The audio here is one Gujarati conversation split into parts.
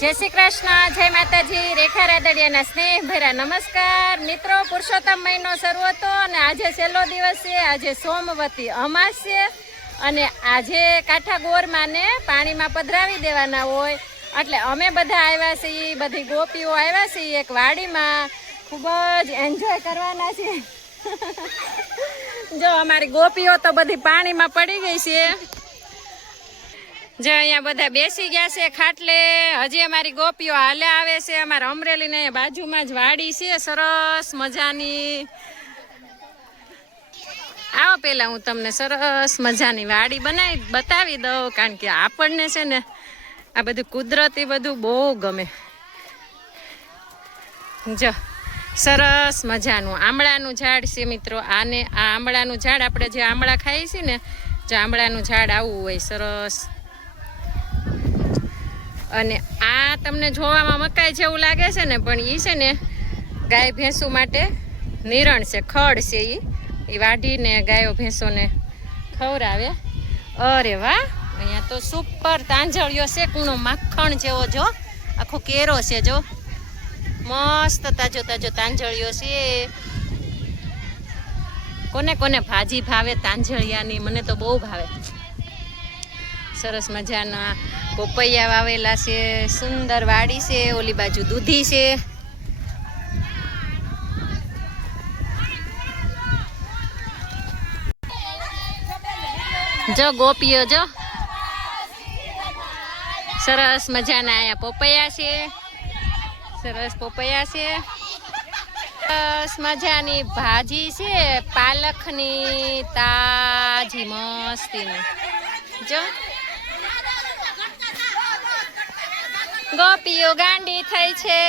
જય શ્રી કૃષ્ણ, જય માતાજી, રેખા રાદડિયાના સ્નેહ ભર્યા નમસ્કાર મિત્રો. પુરુષોત્તમ મહિનો શરૂ હતો અને આજે છેલ્લો દિવસ છે. આજે સોમવતી અમાસ છે અને આજે કાંઠા ગોરમાને પાણીમાં પધરાવી દેવાના હોય એટલે અમે બધા આવ્યા છીએ, બધી ગોપીઓ આવ્યા છીએ એક વાડીમાં. ખૂબ જ એન્જોય કરવાના છે. જો અમારી ગોપીઓ તો બધી પાણીમાં પડી ગઈ છે. જો અહીંયા બધા બેસી ગયા છે ખાટલે. હજી અમારી ગોપીઓ હાલે આવે છે. અમારા અમરેલીને અહીંયા બાજુમાં જ વાડી છે સરસ મજાની. આવો પેલા હું તમને સરસ મજાની વાડી બતાવી દઉં, કારણ કે આપણને છે ને આ બધું કુદરતી બધું બહુ ગમે. જો સરસ મજાનું આંબળાનું ઝાડ છે મિત્રો. આ આંબળાનું ઝાડ આપણે જે આંબળા ખાઈએ છીએ ને, જે આંબળાનું ઝાડ આવું હોય સરસ. અને આ તમને જોવામાં મકાઈ જેવું લાગે છે ને, પણ એ છે ને ગાય ભેંસો માટે નિરણ છે, ખડ છે. એ વાઢીને ગાયો ભેંસોને ખવડાવે. અરે વાહ, અહીંયા તો સુપર તાંજળિયો છે, કૂણો માખણ જેવો. જો આખો કેરો છે, જો મસ્ત તાજો તાજો તાંજળિયો છે. કોને કોને ભાજી ભાવે તાંજળિયાની? મને તો બહુ ભાવે. સરસ મજાના પોપૈયા વાવેલા છે, સુંદર વાડી છે. ઓલી બાજુ દૂધી છે. જો ગોપીઓ જો સરસ મજાના અહીંયા પોપૈયા છે. સરસ પોપૈયા છે. સરસ મજાની ભાજી છે, પાલકની તાજી મસ્તીની. જો ગોપીઓ ગાંડી થઈ છે.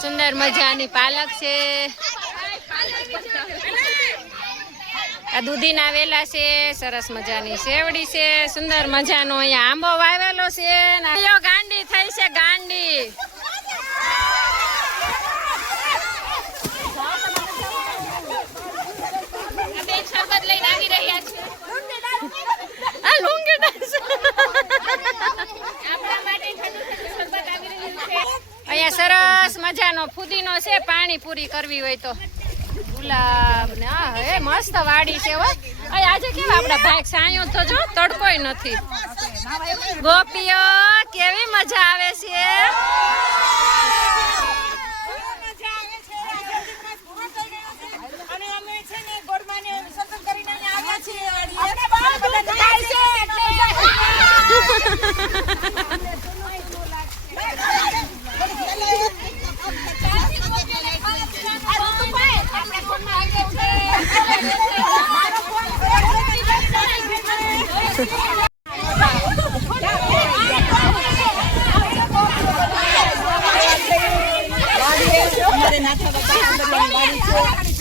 સુંદર મજાની પાલક છે. આ દૂધી ના વેલા છે. સરસ મજાની સેવડી છે. સુંદર મજાનો અહીંયા આંબો વાવેલો છે. ગાંડી થઈ છે, ગાંડી. શરબત લઈને આવી રહ્યા છે. આ લુંગી ડાન્સ અહીંયા સરસ મજાનો ફુદીનો છે. પાણી પૂરી કરવી હોય તો ગુલાબ ને હે મસ્ત વાડી છે. હો આજે કેવા આપડા ભાઈ સાયો તો જો તડકોય નથી. ગોપીઓ કેવી મજા આવે છે.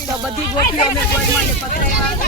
તો બધી ગોપીઓ અમે ગોળમાને પકડાવ્યા.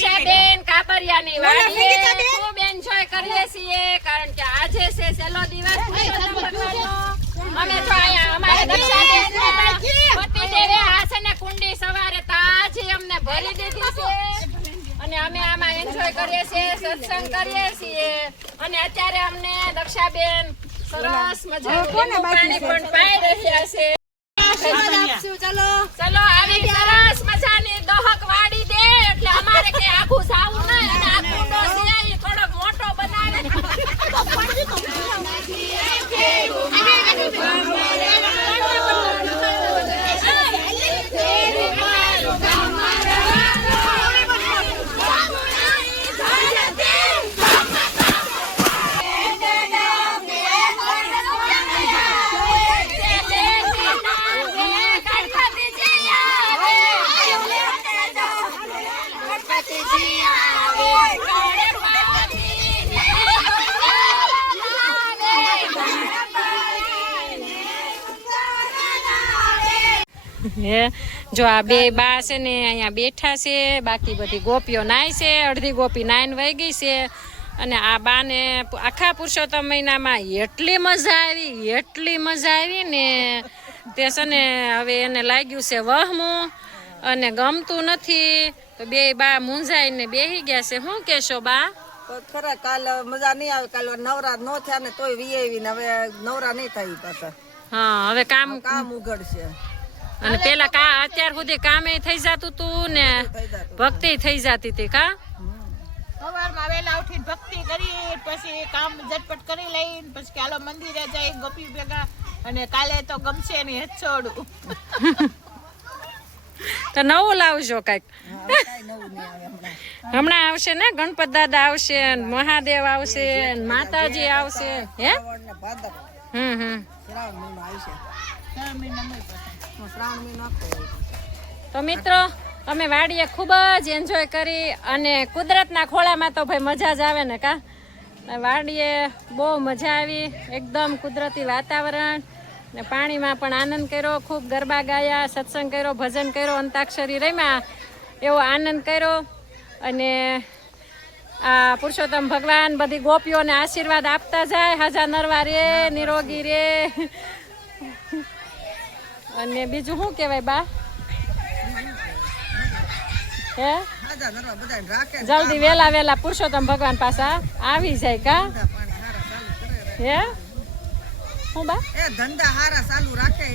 દક્ષાબેન કાબરિયાની વાડીએ ખૂબ એન્જોય કરીએ છીએ કારણ કે આજે છે છેલ્લો દિવસ પુરુષોત્તમ ભગવાનનો. અમે તો અહીંયા અમારે દક્ષાબેન પતિદેવે આ છે ને કુંડી સવારે તાજી અમને ભરી દીધી છે અને અમે આમાં એન્જોય કરીએ છીએ, સત્સંગ કરીએ છીએ અને અત્યારે અમને દક્ષાબેન સરસ મજાનું પાણી પણ પાઈ રહ્યા છે. ચલો આવી સરસ મજાની દહક વાડી દે એટલે અમારે કે આખું સાવું નહીં અને આખું ડોસી આઈ થોડોક મોટો બનાવે. હે જો આ બે બા છે ને અહીંયા બેઠા છે, બાકી બધી ગોપીઓ નાય છે, અડધી ગોપી નાઈન વહી ગઈ છે અને આ બાને આખા પુરુષોત્તમ મહિનામાં એટલી મજા આવી ને તે છે ને હવે એને લાગ્યું છે વહમું અને ગમતું નથી તો બે બા મૂંઝાઈને બેહી ગયા છે. શું કહેશો બા? ખરા કાલ મજા નહીં આવે, કાલ નવરા નો થયા ને તોય વી ને હવે નવરા નહીં થાય પાછા. હા હવે કામ ઉઘડશે અને પેલા અત્યાર સુધી કામે થઈ જતું તું ને ભક્તિ થઈ જતી હતી કા? સવારમાં વહેલા ઉઠીને ભક્તિ કરી પછી કામ ઝટપટ કરી લઈને પછી ચાલો મંદિરે જઈ ગોપી ભેગા અને કાલે તો ગમશે ને હેચોડું તો નવું લાવજો કઈક. હમણાં આવશે ને ગણપત દાદા આવશે, મહાદેવ આવશે, માતાજી આવશે. હે તો મિત્રો અમે વાડીએ ખૂબ જ એન્જોય કરી અને કુદરતના ખોળામાં તો ભાઈ મજા જ આવે ને કા? વાડીએ બહુ મજા આવી, એકદમ કુદરતી વાતાવરણ ને પાણીમાં પણ આનંદ કર્યો, ખૂબ ગરબા ગાયા, સત્સંગ કર્યો, ભજન કર્યો, અંતાક્ષરી રમ્યા, એવો આનંદ કર્યો અને આ પુરુષોત્તમ ભગવાન બધી ગોપીઓને આશીર્વાદ આપતા જાય, હાજા નરવા રે, નિરોગી રે. અને બીજું શું કહેવાય બા? હે જલ્દી વેલા પુરુષોત્તમ ભગવાન પાછા આવી જાય કા? હે હું બા ધંધા હારા ચાલુ રાખે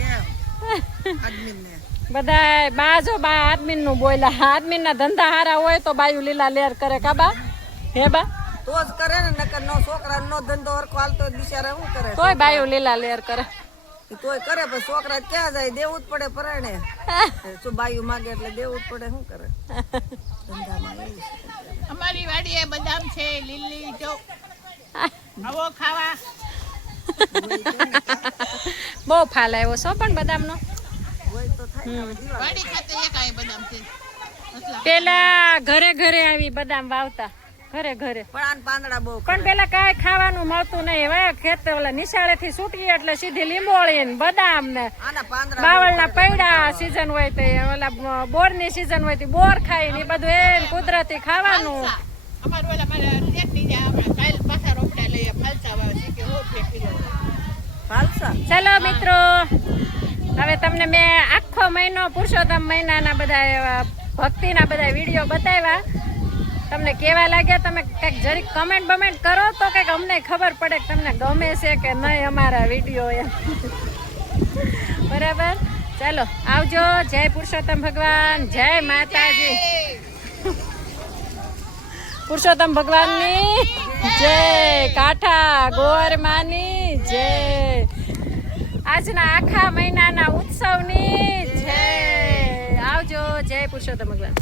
આદમીને બધા બા જો બા આદમીન નું બોલ્યા, આદમીન ના ધંધા હારા હોય તો બાયું લીલા લેર કરે કા બા? હે બા તો જ કરે ને, નકર નો છોકરા નો ધંધો હરખો હાલતો બિચારા શું કરે? તોય બાયું લીલા લેર કરે. તોય કરે પણ છોકરા ક્યાં જાય? દેવું જ પડે પરાણે. શું બાયું માગે એટલે દેવું જ પડે, શું કરે? ધંધામાં એવું છે. અમારી વાડીએ બદામ છે લીલી, જો આવો ખાવા. બહુ ફાલ આવ્યો છો પણ બદામનો. વાડી ખાતે એક આ બદામ છે. પેલા ઘરે ઘરે આવી બદામ વાવતા, ઘરે ઘરે. પણ આન પાંદડા બહુ પણ પેલા કાંઈ ખાવાનું મળતું નહીં. હવે ખેતર ઓલા નિશાળે થી છૂટીએ એટલે સીધી લીંબોળી ને બદામ ને આના પાંદડા બાવળના પૈડા સીઝન હોય તો ઓલા બોર ની સીઝન હોય તો બોર ખાઈ ને બધું એ કુદરતી ખાવાનું. અમારું ઓલા મારા ટેકની જા આપણે કાલ પાછા રોપડા લઈએ ફાલસા વાવે કે હો ફેંકી ફાલસા. ચાલો મિત્રો, હવે તમને મેં આખો મહિનો પુરુષોત્તમ મહિનાના બધા ભક્તિના બધા વિડીયો બતાવ્યા. તમને કેવા લાગ્યા તમે કંઈક જરીક કમેન્ટ બમેન્ટ કરો તો કંઈક અમને ખબર પડે કે તમને ગમે છે કે નહીં અમારા વિડીયો એમ. બરાબર, ચાલો આવજો. જય પુરુષોત્તમ ભગવાન, જય માતાજી. પુરુષોત્તમ ભગવાનની જય, કાંઠા ગોરમાની જય, આજના આખા મહિનાના ઉત્સવની જય. આવજો. જય પુરુષોત્તમ ભગવાન.